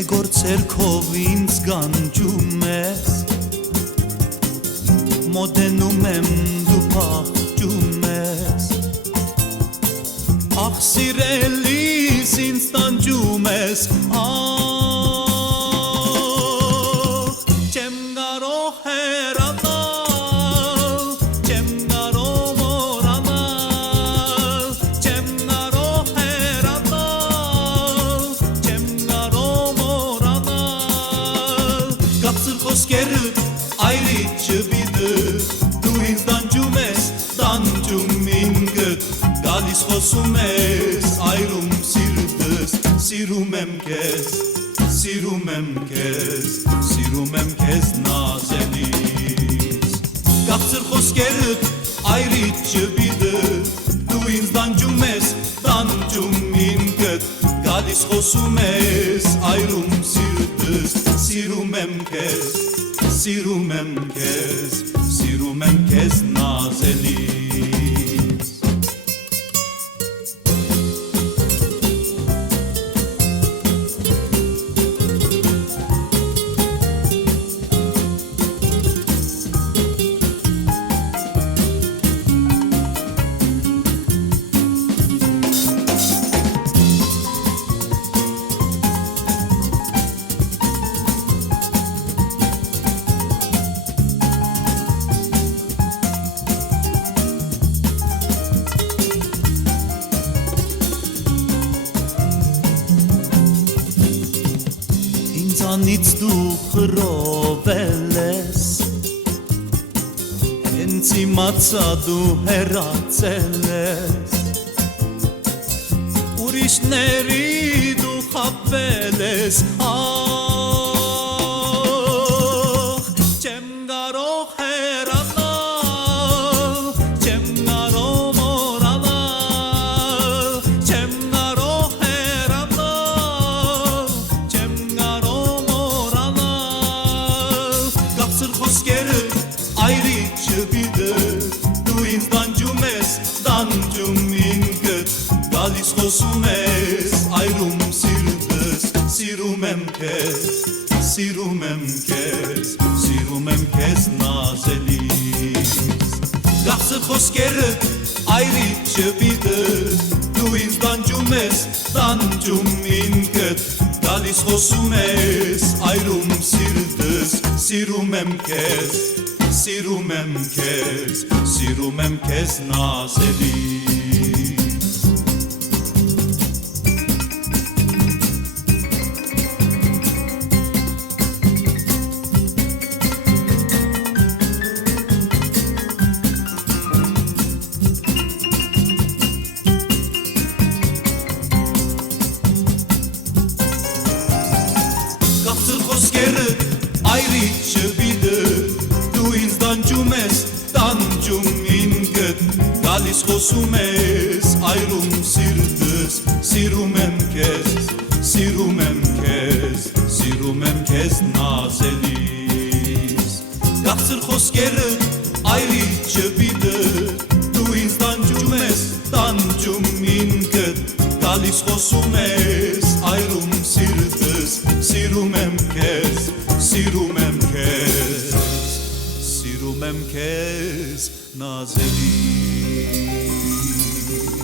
Մեկոր ցերքով ինձ գանջում ես Մոտենում եմ դու փախչում ես Ախ սիրելիս ինձ տանջում ես Ախ չեմ կարող հեռանալ Չեմ կարող մոռանալ Չեմ կարող հեռանալ Չեմ կարող մոռանալ Կապցր խոսքերդ այրիդ չբիդը Դու ինձ տանջում ես տանջում ինքդ Գալիս խոսում ես այրում սիրտս Սիրում եմ քեզ Սիրում եմ քեզ նազելիս Կապցր խոսքերդ այրիդ չբիդը Դու ինձ տանջում ես տանջում ինքդ Գալիս խոսում ես այրում սիրտս Սիրում եմ քեզ նազելիս Ինձանից դու խռովել ես Հենց իմացա դու հեռացել ես Ուրիշների դու խաբել ես Ախ չեմ կարող հեռանալ Չեմ կարող մոռանալ Չեմ կարող հեռանալ Չեմ Խոսքերը այրիդ չբիդը Դու ինձ տանջում ես տանջում ինքդ Գալիս խոսում ես այրում սիրտս Սիրում եմ քեզ նազելիս Գախսր խոսքերդ այրիդ չբիդը Դու ինձ տանջում ես տանջում ինքդ Գալիս խոսում ես այրում սիրտս Սիրում եմ քեզ նազելիս Գախցր խոսքերդ այրիդ չբիդը Դու ինձ տանջում ես տանջում ինքդ Գալիս խոսում ես այրում սիրտս Սիրում եմ քեզ նազելիս Գախցր խոսքերդ այրիդ չբիդը Դու ինձ տանջում ես տանջում ինքդ Գալիս խոսում ես այրում սիրտս Սիրում եմ քեզ նազելիս